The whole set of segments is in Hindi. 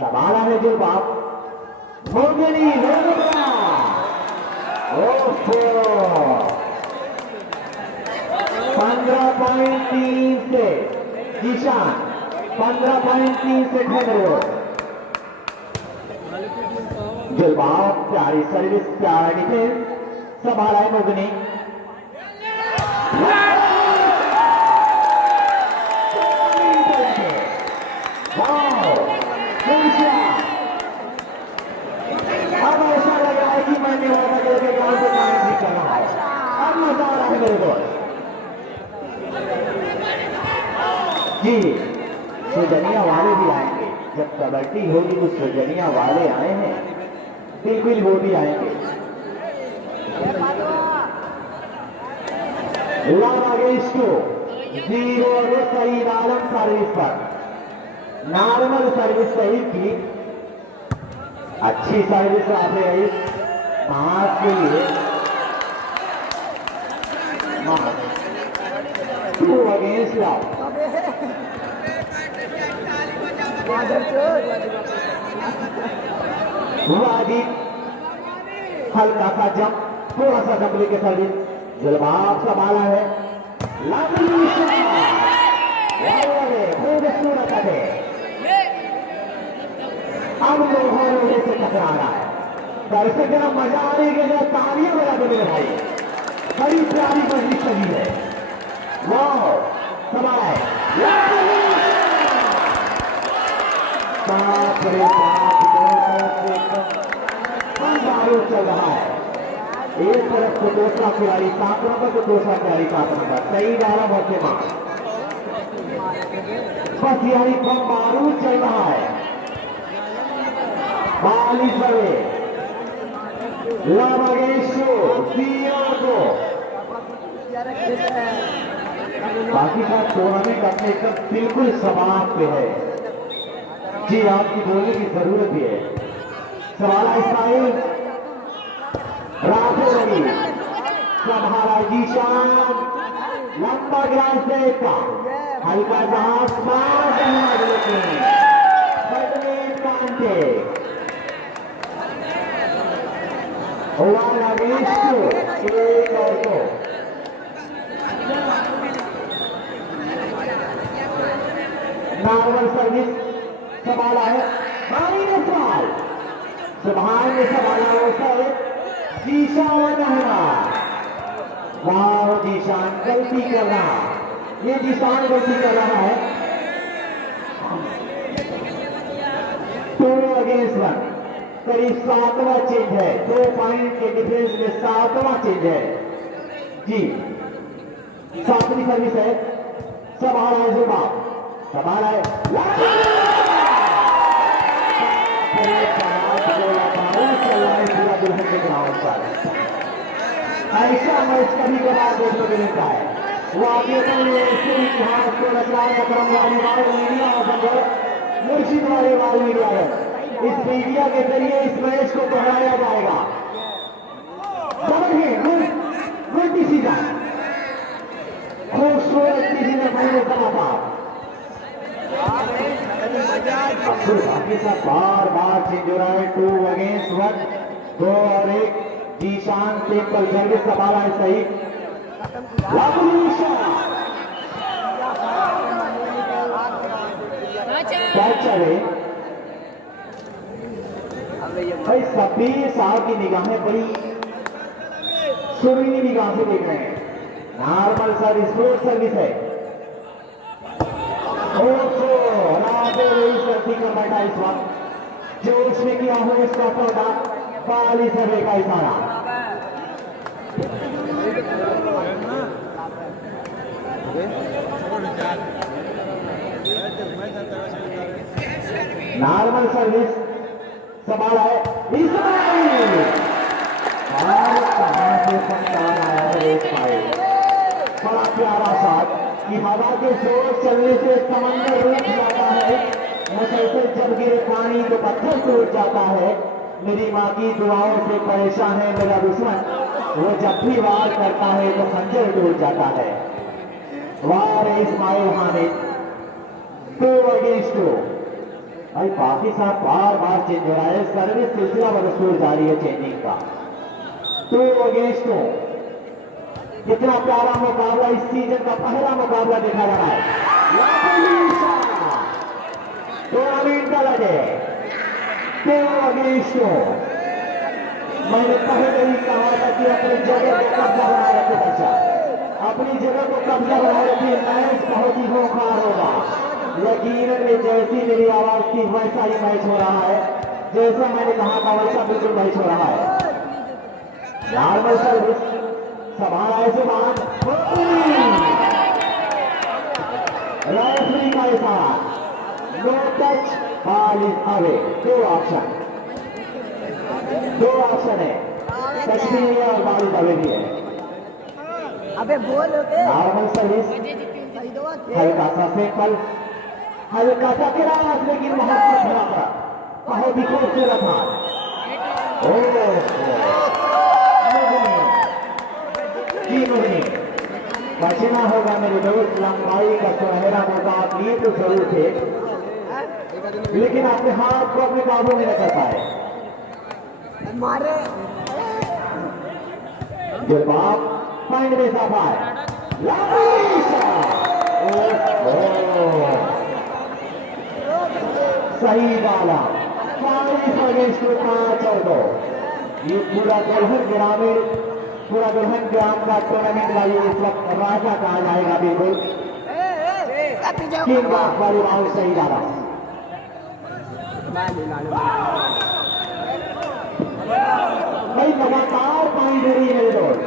सवाल है जो बाप मोगनी लोगों ओफो 15.3 से जीशान 15.3 से ठहरो जुलबाब प्यारी सर्विस प्यारा डिफेंस संभाला है मोगनी अब ऐसा लग रहा है कि मैं निवाड़ा के गांव से काम भी कर रहा है अब मजा आ रहा है मेरे को जी सुजनिया वाले भी आएंगे जब कबड्डी होगी तो सुजनिया वाले आए हैं बिल्कुल वो भी आएंगे लावागेश को 0 सही नार्मल सर्विस पर नॉर्मल सर्विस सही की अच्छी सर्विस आप रही मास के लिए 2 अगेंस्ट लाओ वादी हल्का सा जंप थोड़ा सा जंपली के सर्विस जलवाब संभाला है खूबसूरत है अब लोहा लोहे से टकरा रहा है दर्शक जरा मजा आ रही है तालियां बजा दे मेरे भाई बड़ी प्यारी बड़ी सभी है वाह सवाल है बाप रे बाप चल रहा है एक तरफ को दूसरा खिलाड़ी 7 नंबर को दूसरा खिलाड़ी 7 नंबर सही डाला मौके मां बस यानी कम बारूद चल रहा है 42 बड़े लावागेशो 0 बाकी का टूर्नामेंट अपने एकदम बिल्कुल समाप्त पे है जी आपकी बोलने की जरूरत भी है सवाल इस्माइल राधे रवि संभाला जीशान लंबा ग्रास देता हल्का जहाज कांटे एक और दो नॉर्मल सर्विस संभाला है बारी ने सवाल सुभान ने संभाला वो सर जीशान वाह जीशान गलती कर रहा ये जीशान गलती कर रहा है 2 अगेंस्ट 1 करीब 7वां चेंज है 2 पॉइंट के डिफरेंस में 7वां चेंज है जी 7वीं सर्विस है संभाला है जुबा संभाला है ऐसा मैच कभी कभार देखने को मिलता है वो आगे इतिहास को रचनाया क्रमवारी वाले मीडिया और मुर्शिद वाले मीडिया है इस मीडिया के जरिए इस मैच को दोहराया जाएगा गुड डिसीजन खूबसूरत किसी ने मैंने कहा था बाकी सब बार चेंज हो रहा है 2 अगेंस्ट 1 2 और 1 जीशान टेम्पल सर्विस संभाला है सही भाई सभी साहब की निगाहें बड़ी सुरीली निगाह से देख रहे हैं नॉर्मल सर्विस रोड सर्विस है गलती कर बैठा इस वक्त जो उसने किया हो इसका पौधा 42 सर्वे का इशारा नॉर्मल सर्विस संभाला है कहां से संतान आया है एक पाए बड़ा प्यारा साथ कि हवा के जोर चलने से समंदर रुक जाता है मुसलसल जब गिरे पानी तो पत्थर टूट जाता है मेरी माँ की दुआओं से परेशान है मेरा दुश्मन वो जब भी वार करता है तो खंजर टूट जाता है वार इस्माइल हामिद 2 अगेंस्ट 2 भाई बाकी साहब बार बार चेंज हो रहा है, सर्विस सिलसिला बदस्तूर जारी है चेंजिंग का। 2 अगेंस्ट 2। कितना प्यारा मुकाबला, इस सीजन का पहला मुकाबला देखा जा रहा है। टूर्नामेंट का लगे 2 अगेंस्ट 2। मैंने पहले ही कहा था कि अपनी जगह को कब्जा बनाए रखे बच्चा, अपनी जगह को कब्जा बनाए रखिए, मैच बहुत ही होखार होगा। यकीनन में जैसी मेरी आवाज थी वैसा ही मैच हो रहा है, जैसा मैंने कहा था वैसा बिल्कुल मैच हो रहा है। नॉर्मल सर्विस संभाला ऐसे मान रेफरी का इशारा, no touch, ball is away. 2 option है, टच भी है और बॉल इज अवे भी है। अबे बोल ओके। नॉर्मल सर्विस हल्का सा सिंपल, हल्का सा क्रॉस, लेकिन बहुत भरा था, बहुत ही खूबसूरत था। बचना होगा मेरे दोस्त, लंबाई का सुनहरा मौका आप लिए तो जरूर थे, लेकिन अपने हाथ को अपने काबू में न कर पाए। मारे जब आप पॉइंट में इजाफा है, सही वाला 5-2। ये पूरा दुल्हन ग्राम का टूर्नामेंट का ये इस वक्त राजा कहा जाएगा। बिल्कुल किंग ऑफ वॉलीबॉल सही डाला। भाई लगातार पॉइंट दे रही है मेरे दोस्त,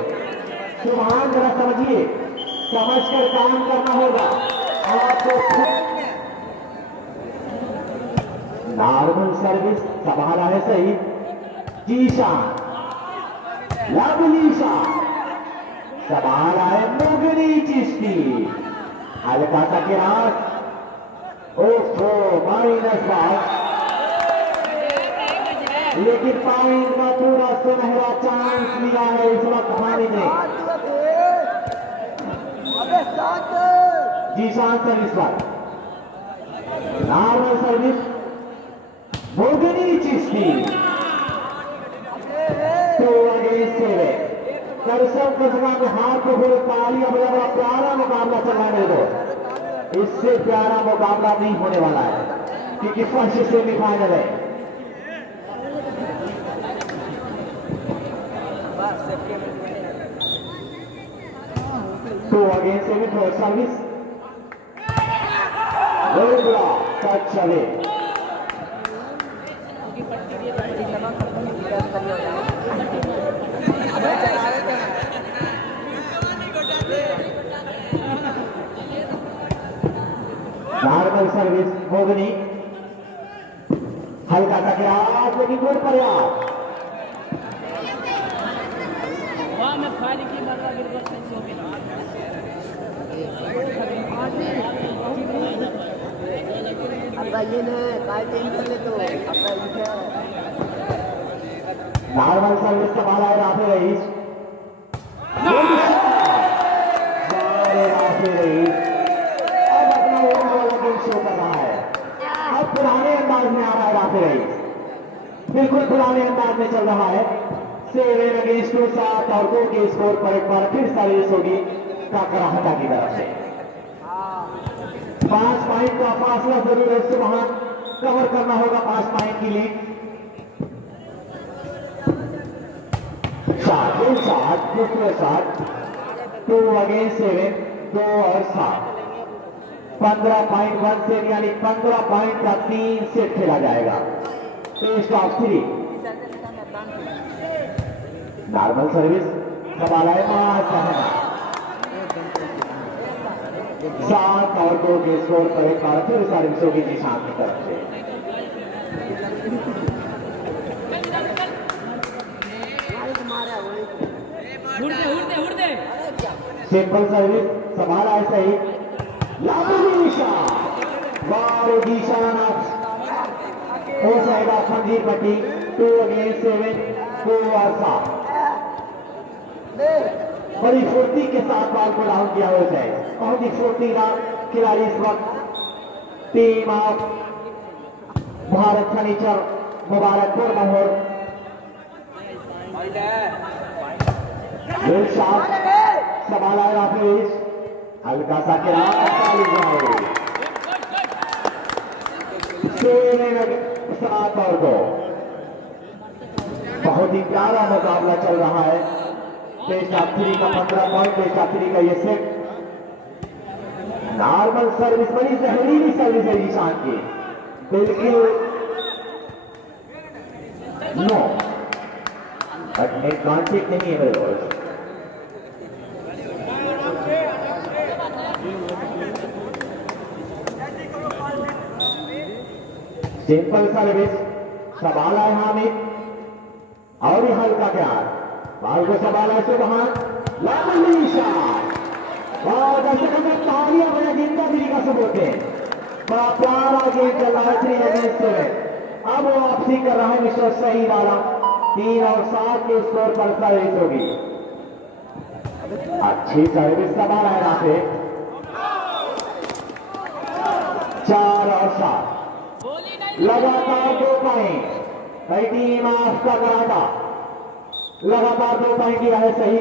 सुभान जरा समझिए, समझकर काम करना होगा आपको। नॉर्मल सर्विस संभाला है सही, जीशान लवलीशा संभाला है मुगनी चिश्ती, हल्का सा किरास, -5, लेकिन पॉइंट का पूरा सुनहरा चांस लिया है इस वक्त हानि ने। जीशान सर्विस पर नॉर्मल सर्विस मुगनी चिश्ती, 2 अगेंस्ट 7। दर्शक कसबा में हाथ को फिर तालियां बजा, बड़ा प्यारा मुकाबला चल रहा है मेरे दोस्त। इससे प्यारा मुकाबला नहीं होने वाला है, क्योंकि फर्स्ट सेमीफाइनल है। तो against 7 third service, touch away. Normal service मोगनी, हल्का सा गिरास, लेकिन गुड प्रयास। नॉर्मल सर्विस संभाला है राफे रईस, अब अपना वाला गेम शो कर रहा है। अब पुराने अंदाज में आ रहा है राफे रईस, बिल्कुल पुराने अंदाज में चल रहा है। 7 अगेंस्ट 2, 7 और 2 के स्कोर पर एक बार फिर सर्विस होगी काकराहटा की तरफ से। 5 पॉइंट का फासला जरूर है, उससे वहां कवर करना होगा 5 पॉइंट की लीड। 7 दूसरे 7, 2 अगेंस्ट 7, 2 और 7, 15 पॉइंट 1 सेट, यानी 15 पॉइंट का 3 सेट खेला जाएगा। Test of 3। नॉर्मल सर्विस संभाला है 7 और 2 के स्कोर पर एक बार फिर सर्विस होगी जीशान की तरफ से। सिंपल सर्विस संभाला है सही, जीशान हो जाएगा खंजीर पट्टी। 2 अगेंस्ट 7, 2 और 7। बड़ी फुर्ती के साथ बॉल को डाउन किया हो जाए, बहुत ही फुर्तीला खिलाड़ी इस वक्त team of Bharat furniture Mubarakpur महूर सवाल आए वापिस हल्का सा किराया 7 और 2। बहुत ही प्यारा मुकाबला चल रहा है। टेस्ट ऑफ 3 का 15 पॉइंट, टेस्ट ऑफ 3 का ये सेट। नॉर्मल सर्विस, बड़ी जहरीली सर्विस है ईशान की, बिल्कुल नो कॉन्टेक्ट नहीं है मेरे को। सिंपल सर्विस, सवाल है हामिद और ये हल्का प्यार बाल को सवाल है सुबहान लामलीशा और दर्शकों में तालियां बड़े जिंदागिरी का सबूत है। बड़ा प्यारा गेम चल रहा है 3 अगेंस्ट 7। अब वो वापसी कर रहा है मिस्टर सही वाला। 3 और 7 के स्कोर पर सर्विस होगी। अच्छी सर्विस सवाल है यहाँ पे 4 और 7 लगातार 2 पॉइंट। कई टीम आपका कराटा लगातार 2 पॉइंट किया है सही।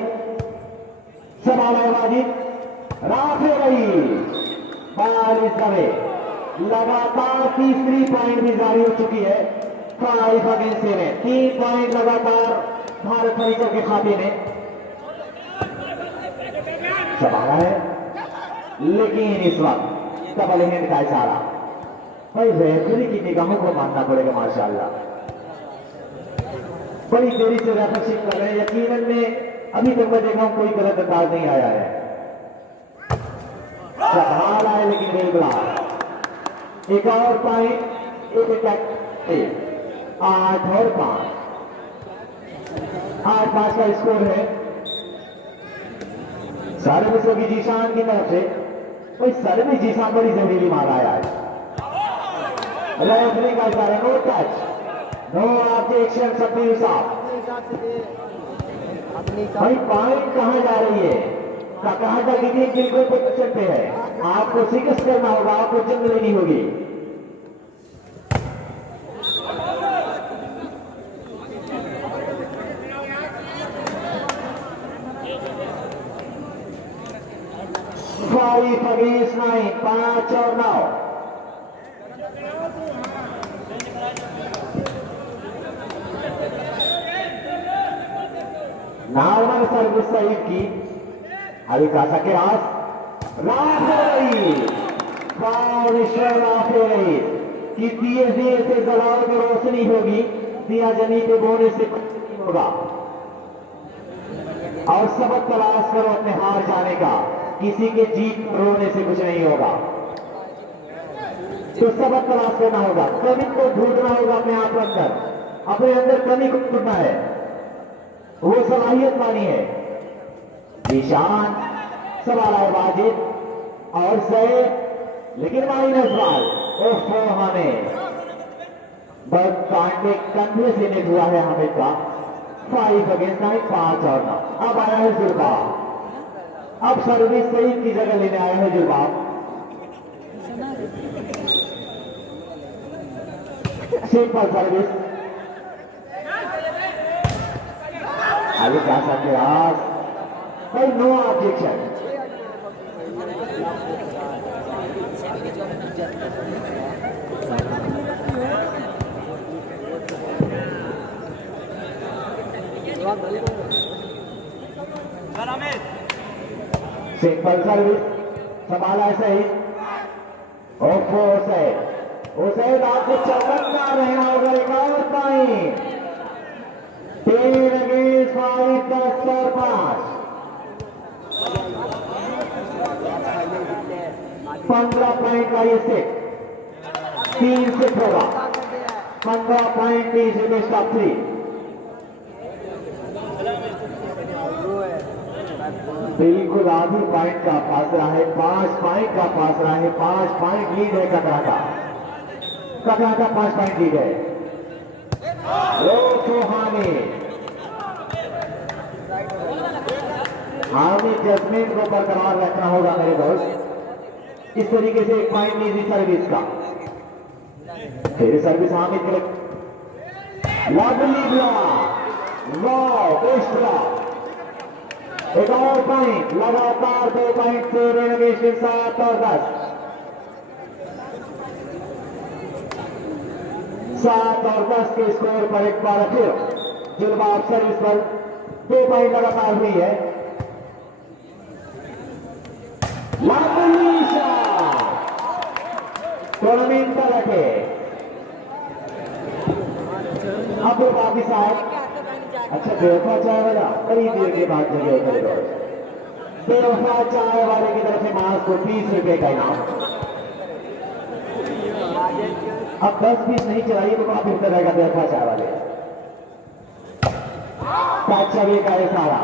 सवाल है वाजिब राफे रही 42 दबे। लगातार तीसरी पॉइंट भी जारी हो चुकी है। 5 अगेंस्ट 7, 3 पॉइंट लगातार भारत फर्नीचर के खाते में। सवाल है लेकिन इस वक्त डबल हैंड का इशारा। भाई रेफरी की निगाहों को मानना पड़ेगा माशाल्लाह। बड़ी देरी से रेफरशिप कर रहे हैं। यकीनन में अभी तक मैं देखा हूं कोई गलत अंदाज नहीं आया है। सवाल आए लेकिन बिल्कुल एक और पॉइंट, एक 8 और 5, 8-5 का स्कोर है। सर्विस होगी जीशान की तरफ से। कोई सर्विस जीशान बड़ी जरूरी मारा है आज। रेफरी का इशारा नो टच, नो ऑब्जेक्शन। सभी साहब भाई पॉइंट कहां जा रही है? कहा था कि बिल्कुल पोजीशन पे है। आपको सिक्स करना होगा, आपको जंग लेनी होगी। फाइव अगेंस्ट 9, 5 और 9। नॉर्मल सर्विस सही की हल्का सा क्रॉस राफे रही कि दिए दिए से जलाल में रोशनी होगी, दिया जनी के बोने से कुछ नहीं होगा। और सबक तलाश करो अपने हार जाने का, किसी के जीत रोने से कुछ नहीं होगा। तो सबक तलाश करना होगा, कमी को ढूंढना होगा अपने आप अंदर, अपने अंदर कमी को ढूंढना है, वो सलाहियत मानी है। ईशान सवाल है वाजिब और सही लेकिन माइनस बाल। ओफो हमें बस कांटे कंधे से नहीं हुआ है हमें का। 5 अगेंस्ट 9, 5 और 9। अब आया है जुल्बा, अब सर्विस सही की जगह लेने आया है जुल्बा। सिंपल सर्विस आगे जा सकते आज भाई, नो ऑब्जेक्शन। सिंपल सर्विस सवाल ऐसे ही। ओफो उसे आपको चौकन्ना रहना होगा। एक और पॉइंट 3 अगेंस्ट 5, 10 और 5, 15 पॉइंट का ये सेट। 3 से होगा 15 पॉइंट बेस्ट ऑफ 3। बिल्कुल आधी पॉइंट का फासला है, 5 पॉइंट का फासला है। 5 पॉइंट लीड है कटरा का 5 पॉइंट लीड है। हामिद जजमेंट को बरकरार रखना होगा मेरे दोस्त। इस तरीके से एक पॉइंट लीजिए सर्विस का। फिर सर्विस हामिद के लिए लवली ब्लॉक वाह बेस्ट ब्लॉक। एक और पॉइंट लगातार 2 पॉइंट से रेणुकेश के 7 और 10 7 और 10 के स्कोर पर एक बार फिर जुलबाब सर्विस पर 2 पॉइंट लगातार हुई है। टूर्नामेंट का रखे अब बाकी साहब अच्छा बेवफा चाय वाला कई देर के बाद जगह बेवफा चाय वाले की तरफ से मांस को 30 रुपए का इनाम। अब 10-20 नहीं चलाइए तो आप फिर रहेगा बेवफा चाय वाले छवि का इशारा।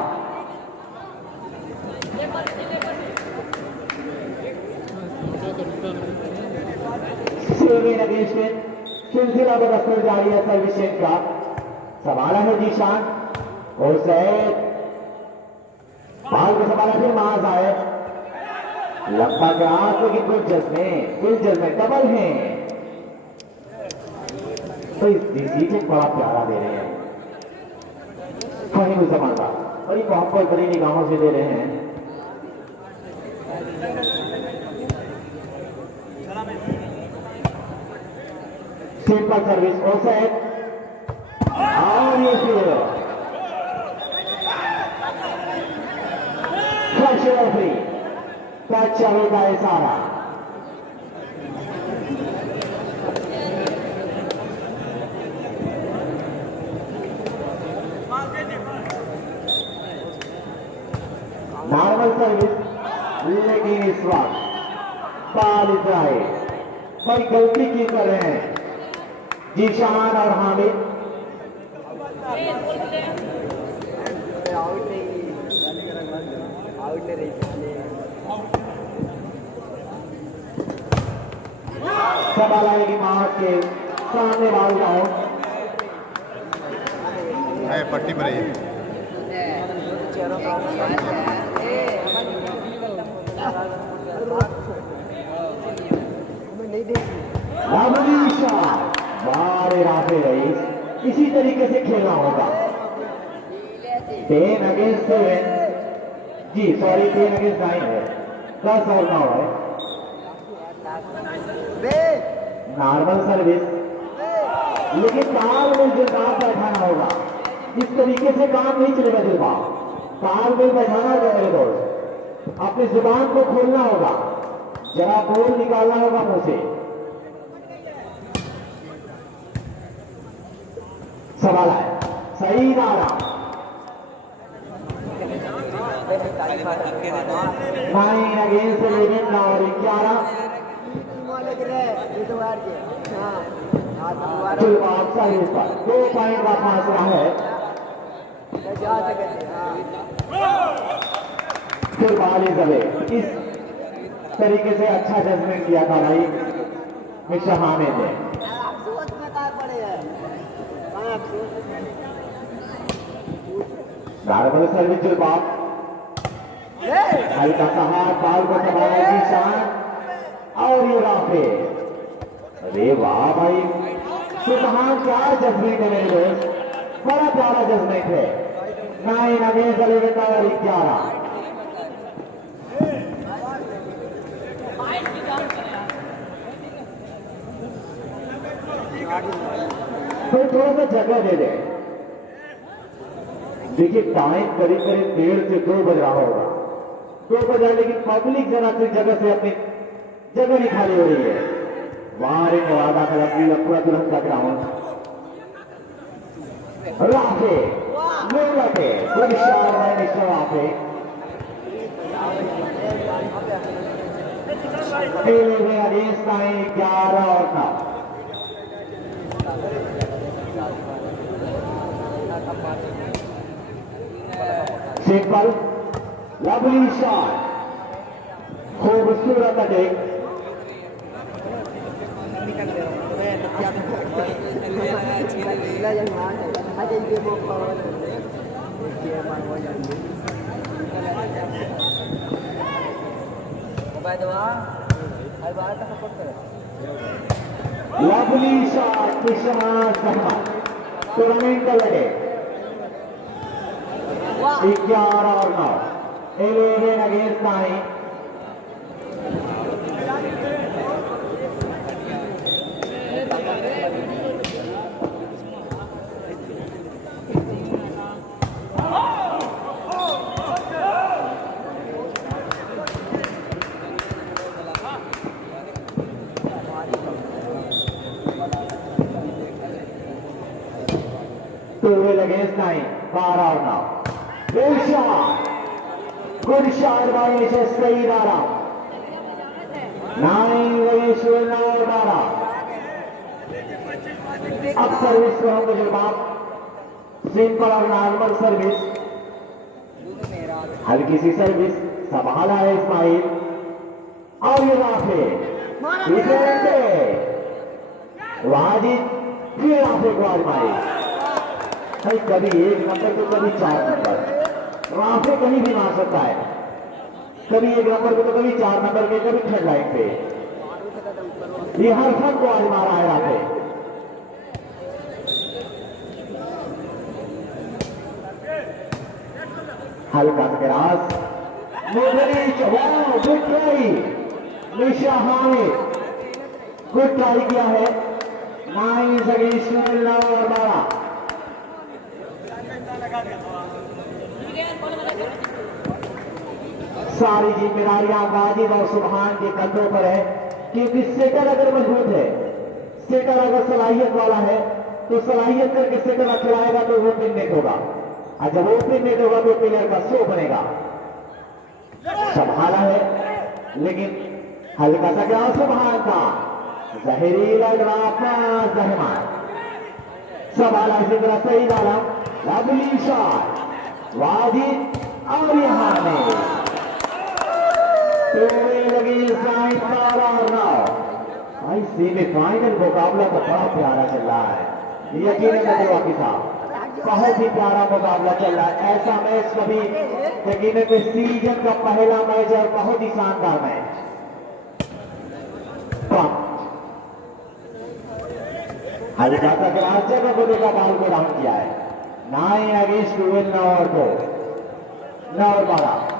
सिलसिला बरसर जारी है सर्विसेज का। संभाला है जीशान और सैद बाल को संभाला फिर मास आए लंबा के हाथ लेकिन गुलजस में डबल है तो इस सीट बड़ा प्यारा दे रहे हैं फहीम जमान का और ये मोहब्बत बड़ी निगाहों से दे रहे हैं। सिंपल सर्विस और सैद और ये फिर फ्री टच होगा इशारा। नॉर्मल सर्विस लेकिन इस वक्त बाल इजराइल कोई गलती की कर रहे हैं जीशान और हामिद। सवाल आएगी मार्क के सामने बाल जाओ पट्टी पर है बारे राफे रही इसी तरीके से खेलना होगा। 10 अगेंस्ट 7 जी सॉरी 10 अगेंस्ट 9 है 10 और 9 है। नॉर्मल सर्विस लेकिन ताल में जुलबाब बैठाना होगा। इस तरीके से काम नहीं चलेगा जुलबाब ताल में बैठाना होगा मेरे दोस्त। अपनी जुबान को खोलना होगा जरा बोल निकालना होगा मुंह से। सवाल है सही नारा 9 अगेंस्ट 11 और 11 जुलबाब सर्विस पर 2 पॉइंट का फासला है। फिर बाली जबे इस तरीके से अच्छा जजमेंट किया था भाई मिस्टर हामिद ने। नॉर्मल सर्विस जुलबाब हल्का सा हाथ बाल को संभाला जीशान और ये राफे। अरे वाह भाई सुबहान क्या जजमेंट है मेरे दोस्त बड़ा प्यारा जजमेंट है। 9 अगेंस्ट 11 और 11 तो थोड़ा सा जगह दे दे। देखिए टाइम करीब 1:30 से 2 बज रहा होगा 2 बजा लेकिन पब्लिक जगह से अपनी जगह नहीं खाली हो रही है। वहां नवादा का पूरा तुरंत का ग्राउंड राफे लोटे राफे खेले हुए अगेंस्ट 11 और 9 सिंपल लवली शॉट खूबसूरत अटैक। लवली शॉट निशान अहमद टूर्नामेंट का लगे 11 और 9 11 अगेंस्ट 9 12 against 9 12 और 9 good shot by Mrs. Saeed Aram 9 against 12 और 12 अब सर्विस को हम जवाब सिंपल और नॉर्मल सर्विस हल्की सी सर्विस संभाला है इस्माइल और ये राफे वाजिद फिर राफे को आजमाई भाई कभी 1 नंबर तो कभी 4 नंबर राफे कहीं भी मार सकता है कभी 1 नंबर को तो कभी 4 नंबर के कभी थर्ड लाइन पे ये हर फन को आजमा रहा है राफे हल्का गिरास गुड ट्राई निशा हामिद गुड ट्राई किया है 9 अगेंस्ट 9 और 12 सारी जिम्मेदारियां वाजिद और सुभान के कंधों पर है क्योंकि सेटर अगर मजबूत है सेटर अगर सलाहियत वाला है तो सलाहियत करके सेटर खिलाएगा तो वो पिन नेट होगा और जब वो पिन नेट होगा तो प्लेयर का शो बनेगा संभाला है लेकिन हल्का सा क्या सुभान का जहरीला जहमान संभाला इसी तरह सही डाला लवली शॉट वाजिद और यहाँ में लगी साइड 12 और 9 भाई सेमीफाइनल मुकाबला तो बड़ा प्यारा चल रहा है यकीन है साहब बहुत ही प्यारा मुकाबला चल रहा है ऐसा मैच कभी यकीन है सीजन का पहला मैच और बहुत ही शानदार मैच हल्का सा ग्रास जगह को देखा बॉल को डाउन किया है 9 अगेंस्ट 12 9 और 2 9 और 12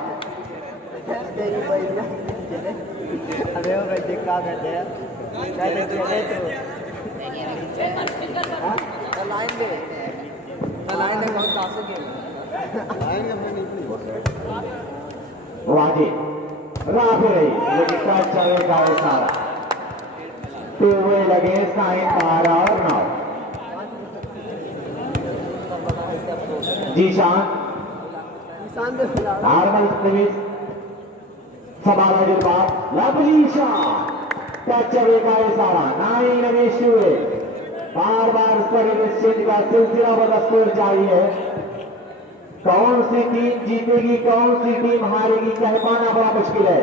अरे वो भाई देखा करते हैं चले तो लाइन में बहुत दासों के वाजी राफे रही लेकिन टच चलेगा वो सारा 2 लगे 12 और 9 जीशान नॉर्मल सर्विस संभाला जवाब लवली शॉट टच चलेगा ये सारा 9 अगेंस्ट 8 बार बार सर्विस चेंज का सिलसिला बदस्तूर जारी है कौन सी टीम जीतेगी कौन सी टीम हारेगी कह पाना बड़ा मुश्किल है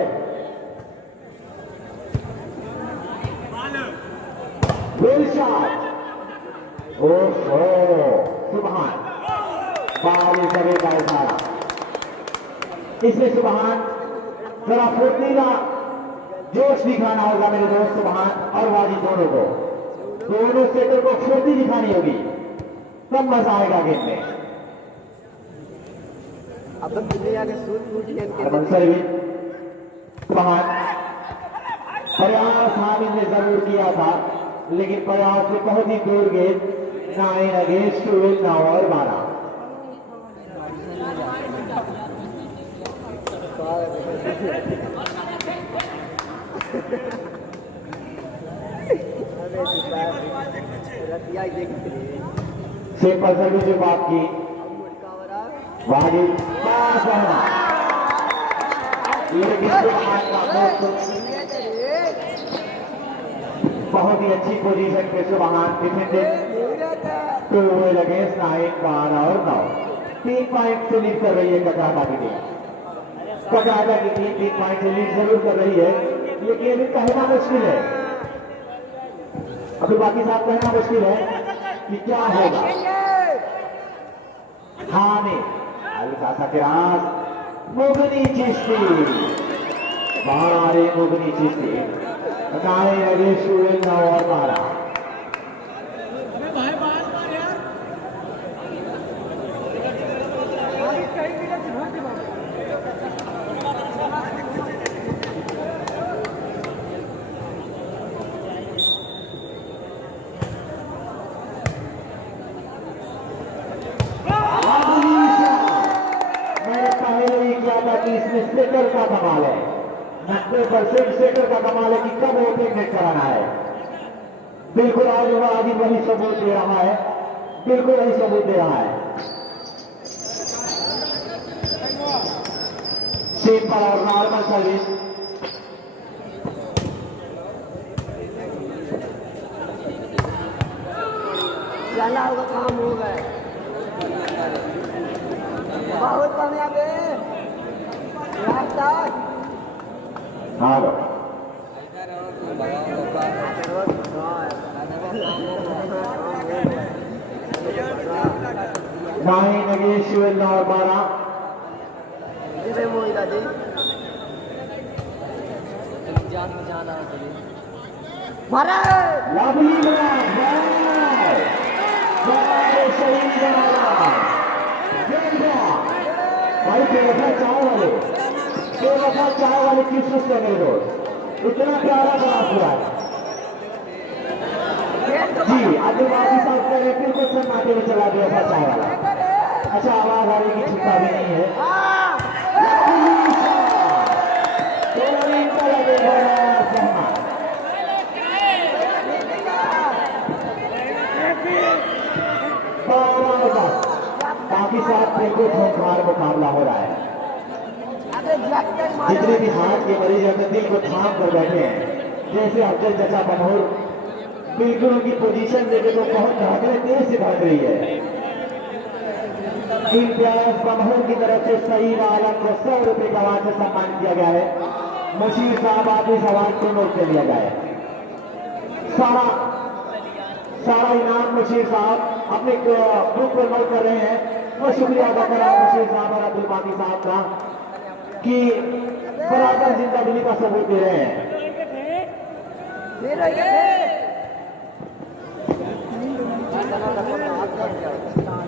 विल शॉट ओहो सुभान बाल करेगा सारा इसमें सुभान जरा फुर्तीला जोश दिखाना होगा मेरे दोस्त सुभान और वाजी दोनों सेटर को फुर्ती दिखानी होगी तब मजा आएगा गेम में अब दुनिया के सुभान प्रयास हामिद ने जरूर किया था लेकिन प्रयास से बहुत ही दूर गेंद 9 अगेंस्ट 9 और 12 सिंपल सर्विस से बात की वाजिद पास रहना बहुत ही अच्छी पोजीशन पे सुभान डिफेंडेड 2 अगेंस्ट 9 12 और 9 3 पॉइंट से लीड कर रही है कटाटा की टीम कटाटा की टीम 3 पॉइंट से लीड जरूर कर रही है लेकिन अभी कहना मुश्किल है अभी बाकी साहब कहना मुश्किल है कि क्या होगा हामिद हल्का सा किरास मुगनी चिश्ती बारे मुगनी चिश्ती 9 अगेंस्ट 9 और 12 सेटर का कमाल है, 90% सेटर का कमाल है कि कब ओपनिंग नेट कराना है। बिल्कुल आज वही सबूत दे रहा है, बिल्कुल वही सबूत दे रहा है। सिंपल और नॉर्मल सर्विस, चला होगा काम हो गए बहुत कामयाब है हारो नाइन अगेंस्ट 12 और 12। मारा लवली भाई बेवफा चाय वाले किस उससे मेरे दोस्त इतना प्यारा बना हुआ है जी। आदिवासी साहब कह रहे फिर कुछ सन्नाटे में चला गया था चाय वाला। अच्छा आवाज आ रही की छिपा भी नहीं है। काफी साथ बिल्कुल खूंखार मुकाबला हो रहा है। जितने भी हाथ के मरीज अपने दिल को थाम कर बैठे हैं, जैसे अफजल चचा बनोर, बिल्कुल उनकी पोजीशन देखे तो बहुत भागने तेज से भाग रही है। इम्तियाज बनोर की तरफ से सईद आलम को 100 रुपए का अवार्ड से सम्मानित किया गया है। मुशीर साहब आप इस अवार्ड को नोट कर लिया जाए। सारा इनाम मुशीर साहब अपने ग्रुप पर नोट कर रहे हैं। मैं शुक्रिया अदा कर रहा हूँ मुशीर साहब और अब्दुल बाकी साहब का कि बराबर जिंदगी का सबूत दे रहे हैं।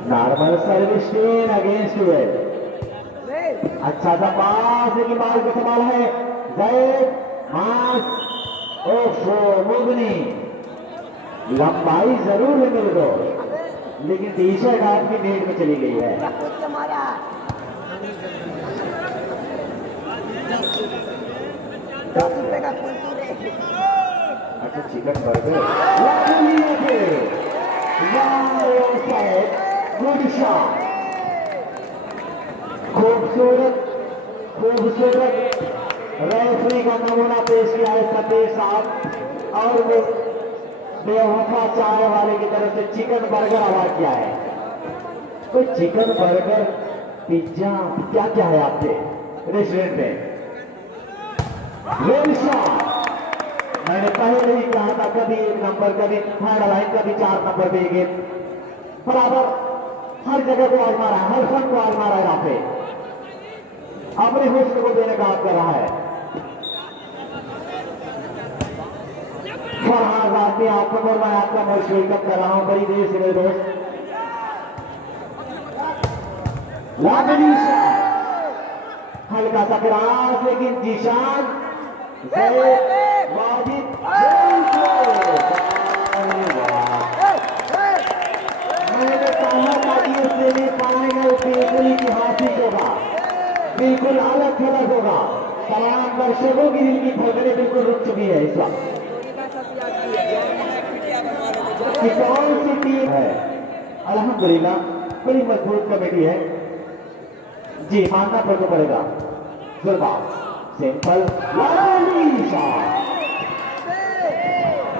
Normal service 10 against 12। अच्छा सा पास लेकिन बाल को संभाला है जैद मास ओफो मुगनी। लंबाई जरूर है मेरे दोस्त, लेकिन टी शर्ट आपकी नेट में चली गई है। अच्छा चिकन बर्गर गुड शॉट, खूबसूरत रेफरी का नमूना पेश किया है सतीश साहब और वो बेवफा चाय वाले की तरफ से चिकन बर्गर अवार्ड किया है। तो चिकन बर्गर पिज्जा क्या क्या है आपके रेस्टोरेंट में? Well shot. मैंने पहले ही कहा था कभी 1 नंबर कभी थर्ड लाइन कभी 4 नंबर पे गेम बराबर हर जगह को आजमा रहा है, हर फन को आजमा रहा है। यहाँ पे अपने हुस्न को देने का बात कर रहा है। फरहान आदमी आपको बोल मैं आपका मोस्ट वेलकम कर रहा हूं बड़ी देर से मेरे दोस्त। हल्का सा क्रॉस लेकिन जीशान वाजिद मैंने कहा था कि सेमीफाइनल बिल्कुल ऐतिहासिक होगा, बिल्कुल अलग थलग होगा। तमाम दर्शकों की दिल की धड़कनें बिल्कुल रुक चुकी है इस वक्त कि कौन सी टीम है। अल्हम्दुलिल्लाह बड़ी मजबूत कमेटी है जी, मानना पड़ता पड़ेगा। जुल्फा सिंपल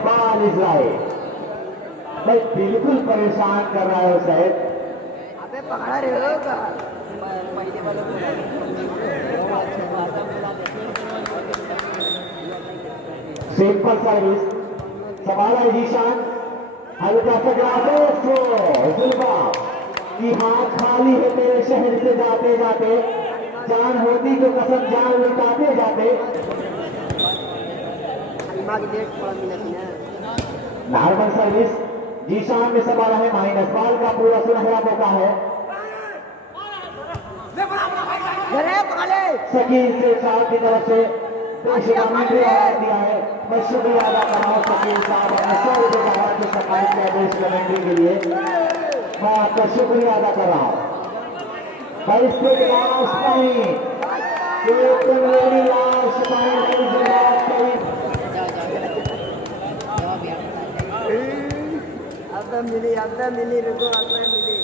बाल इजराइल भाई बिल्कुल परेशान कर रहा है उसे। अबे पकड़ा रे होगा सिंपल सर्विस संभाला है जीशान, हल्का सा जुल्फा की हाथ खाली है तेरे शहर से जाते जाते, जान होती तो कसम जान लुटाते जाते। नॉर्मल सर्विस जीशान में संभाला है माइनस बॉल का पूरा सुनहरा मौका है। शकील से साहब की तरफ से कमेंट्री अवार्ड दिया है। मैं शुक्रिया अदा कर रहा हूँ शकील साहब अपने 100 रुपए का अवार्ड से सम्मानित किया है इस कमेंट्री के लिए। मैं आपका शुक्रिया अदा कर रहा हूँ भाई। एक मेरी लाश फाइनल जवाब करी अब मिली रुको अब मिली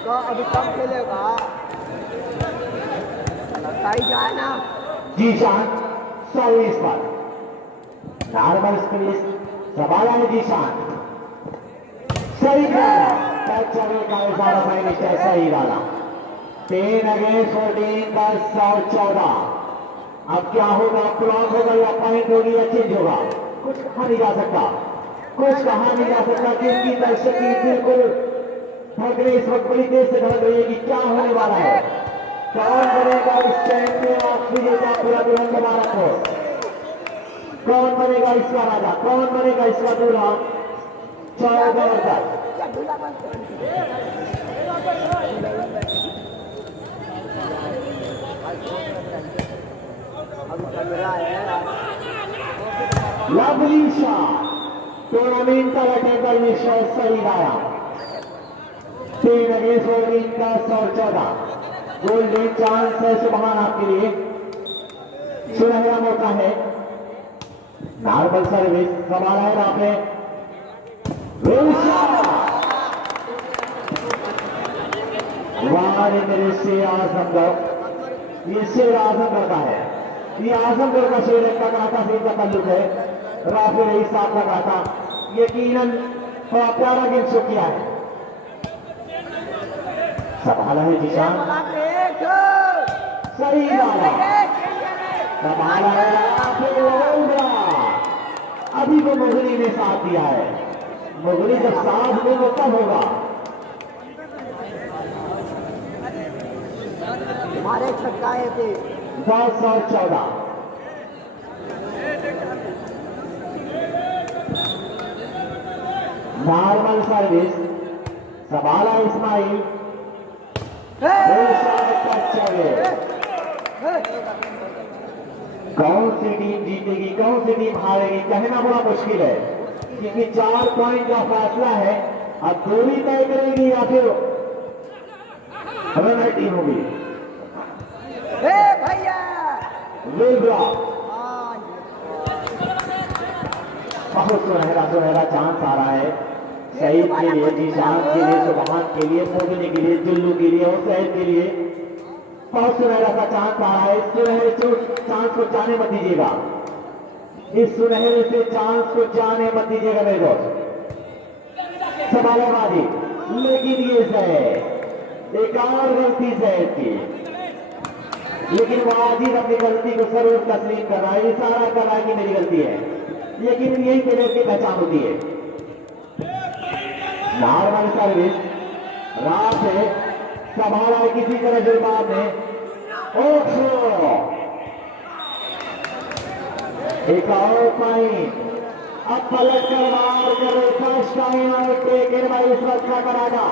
तो अभी कब खेलेगा लगता ही जाए ना जीशान सर्विस पर नॉर्मल स्क्रीज सवाल है जीशान सही डाला टच चले का इशारा फाइनिश है सही डाला 10 अगेंस्ट 14 का 114 अब क्या होगा क्लॉक होगा या पॉइंट होगी या चेंज होगा कुछ कहा नहीं जा सकता कुछ कहा नहीं जा सकता जिनकी दर्शकी बिल्कुल भग रही इस वक्त बड़ी तेज से धड़क रही है कि क्या होने वाला है कौन बनेगा इस चैंपियन ऑफ विजेता पूरा दुल्हन भारत को कौन बनेगा इसका राजा कौन बनेगा इसका दूल्हा 14 तक लवली शाह टूर्नामेंट का अटैकर में शॉट सही लाया 3 अगेंस्ट 14 का 114 गोल्डन चांस है सुबहान आपके लिए सुनहरा मौका है नॉर्मल सर्विस सवाल है आपने वाह मेरे शेर आजमगढ़ ये शेर आजमगढ़ का है ये आजमगढ़ का शेर का कराता से इनका ताल्लुक है राफी रईस साहब का कराता यकीनन बड़ा प्यारा गेम शो किया है सवाल है जीशान सही डाला सवाल है अभी वो मुगली ने साथ दिया है मुगली जब साथ में वो कब होगा हमारे छक्काए थे 10 और 14 नॉर्मल सर्विस सवाल है इस्माइल कौन सी टीम जीतेगी कौन सी टीम हारेगी कहना बड़ा मुश्किल है क्योंकि 4 पॉइंट का फैसला है अब दूरी तय करेगी या फिर रनर टीम होगी भैया बहुत सुनहरा चांस आ रहा है शहीद के लिए जीशान के लिए सुबहान के लिए मोदिनी के लिए जुल्लू के लिए और शहीद के लिए बहुत सुनहरा सा चांस आ रहा है इस सुनहरे चांस को जाने मत दीजिएगा इस सुनहरे से चांस को जाने मत दीजिएगा मेरे दोस्त सवालबाजी लेकिन ये है एक और गलती है इसकी लेकिन वाजिद अपनी गलती को जरूर तस्लीम कर रहा है इशारा कर रहा है कि मेरी गलती है लेकिन यही प्लेयर की पहचान होती है नॉर्मल सर्विस रात है संभाला किसी तरह जुर्मान ने एक और पॉइंट अब पलट कर मार कर फर्स्ट टाइम और टेकन बाय इस वक्त का करागा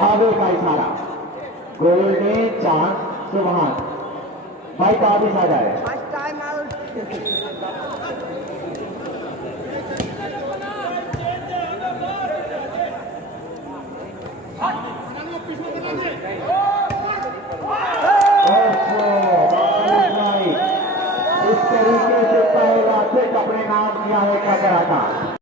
आगे का इशारा गोल्डन चांस सुबहान भाई तो आगे आ जाए फर्स्ट टाइम आउट इस तरीके से पहला से अपने नाम किया है क्या करा था